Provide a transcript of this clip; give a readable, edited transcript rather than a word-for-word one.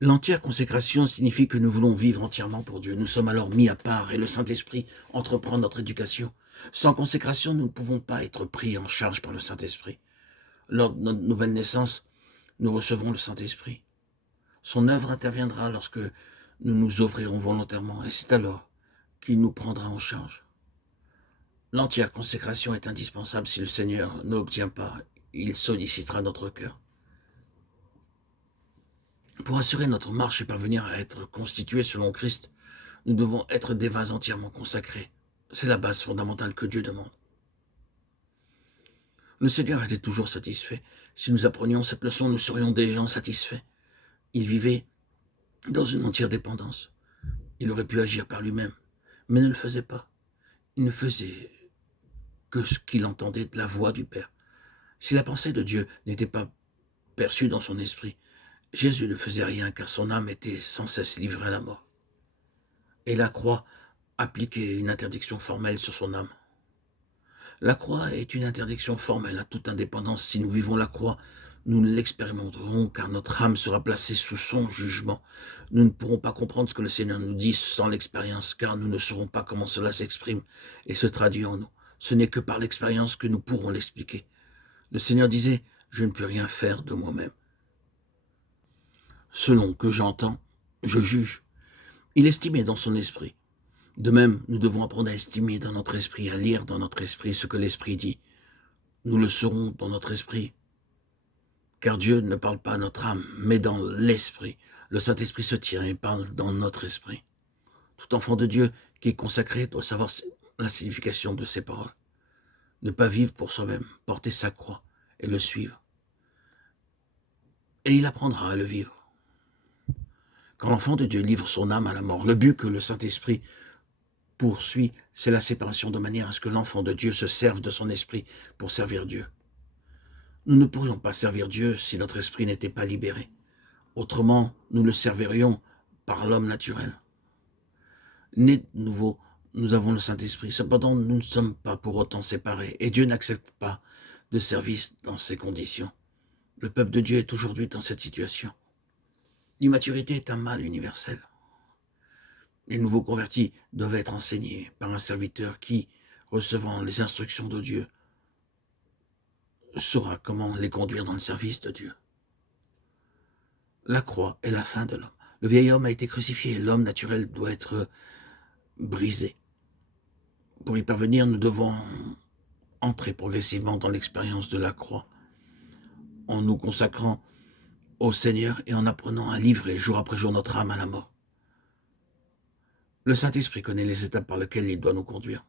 L'entière consécration signifie que nous voulons vivre entièrement pour Dieu. Nous sommes alors mis à part et le Saint-Esprit entreprend notre éducation. Sans consécration, nous ne pouvons pas être pris en charge par le Saint-Esprit. Lors de notre nouvelle naissance, nous recevons le Saint-Esprit. Son œuvre interviendra lorsque nous nous offrirons volontairement et c'est alors qu'il nous prendra en charge. L'entière consécration est indispensable. Si le Seigneur ne l'obtient pas, il sollicitera notre cœur. Pour assurer notre marche et parvenir à être constitués selon Christ, nous devons être des vases entièrement consacrés. C'est la base fondamentale que Dieu demande. Le Seigneur était toujours satisfait. Si nous apprenions cette leçon, nous serions des gens satisfaits. Il vivait dans une entière dépendance. Il aurait pu agir par lui-même, mais ne le faisait pas. Il ne faisait que ce qu'il entendait de la voix du Père. Si la pensée de Dieu n'était pas perçue dans son esprit, Jésus ne faisait rien car son âme était sans cesse livrée à la mort. Et la croix appliquait une interdiction formelle sur son âme. La croix est une interdiction formelle à toute indépendance. Si nous vivons la croix, nous l'expérimenterons car notre âme sera placée sous son jugement. Nous ne pourrons pas comprendre ce que le Seigneur nous dit sans l'expérience car nous ne saurons pas comment cela s'exprime et se traduit en nous. Ce n'est que par l'expérience que nous pourrons l'expliquer. Le Seigneur disait, je ne peux rien faire de moi-même. Selon que j'entends, je juge. Il estimait dans son esprit. De même, nous devons apprendre à estimer dans notre esprit, à lire dans notre esprit ce que l'esprit dit. Nous le saurons dans notre esprit, car Dieu ne parle pas à notre âme, mais dans l'esprit. Le Saint-Esprit se tient et parle dans notre esprit. Tout enfant de Dieu qui est consacré doit savoir la signification de ses paroles. Ne pas vivre pour soi-même, porter sa croix et le suivre. Et il apprendra à le vivre. Quand l'enfant de Dieu livre son âme à la mort, le but que le Saint-Esprit poursuit, c'est la séparation de manière à ce que l'enfant de Dieu se serve de son esprit pour servir Dieu. Nous ne pourrions pas servir Dieu si notre esprit n'était pas libéré. Autrement, nous le servirions par l'homme naturel. Nés de nouveau, nous avons le Saint-Esprit. Cependant, nous ne sommes pas pour autant séparés. Et Dieu n'accepte pas de service dans ces conditions. Le peuple de Dieu est aujourd'hui dans cette situation. L'immaturité est un mal universel. Les nouveaux convertis doivent être enseignés par un serviteur qui, recevant les instructions de Dieu, saura comment les conduire dans le service de Dieu. La croix est la fin de l'homme. Le vieil homme a été crucifié, l'homme naturel doit être brisé. Pour y parvenir, nous devons entrer progressivement dans l'expérience de la croix, en nous consacrant au Seigneur et en apprenant à livrer jour après jour notre âme à la mort. Le Saint-Esprit connaît les étapes par lesquelles il doit nous conduire.